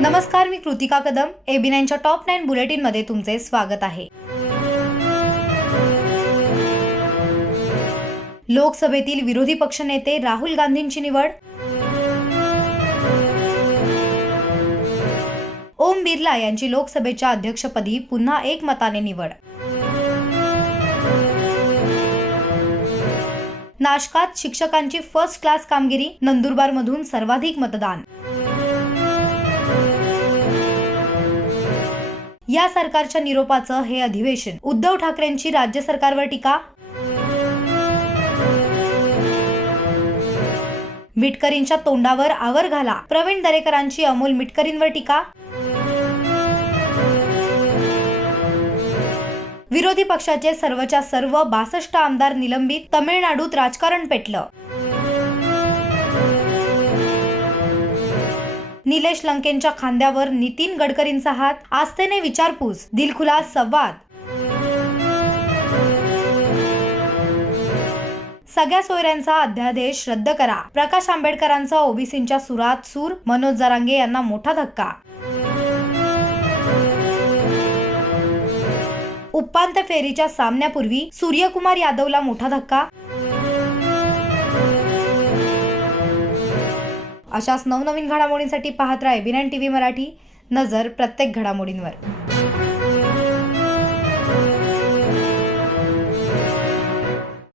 नमस्कार मी कृतिका कदम. एबी नाईनच्या टॉप नाईन बुलेटिनमध्ये तुमचे स्वागत आहे. लोकसभेतील विरोधी पक्षनेते राहुल गांधींची निवड. ओम बिर्ला यांची लोकसभेच्या अध्यक्षपदी पुन्हा एक मताने निवड. नाशकात शिक्षकांची फर्स्ट क्लास कामगिरी नंदुरबारमधून सर्वाधिक मतदान. या सरकारच्या निरोपाचं हे अधिवेशन. उद्धव ठाकरेंची राज्य सरकारवर टीका? मिटकरींच्या तोंडावर आवर घाला. प्रवीण दरेकरांची अमोल मिटकरींवर टीका? विरोधी पक्षाचे सर्वच्या सर्व बासष्ट आमदार निलंबित. तमिळनाडूत राजकारण पेटलं. निलेश लंकेंच्या खांद्यावर नितीन गडकरींचा हात आस्थेने विचारपूस दिलखुलास संवाद. सगळ्या सोयऱ्यांचा अध्यादेश रद्द करा. प्रकाश आंबेडकरांचा ओबीसींच्या सुरात सूर मनोज जरांगे यांना मोठा धक्का. उपांत्य फेरीच्या सामन्यापूर्वी सूर्यकुमार यादवला मोठा धक्का. अशाच नवनवीन घडामोडींसाठी पाहत राहा बी टी व्ही मराठी. नजर प्रत्येक घडामोडींवर.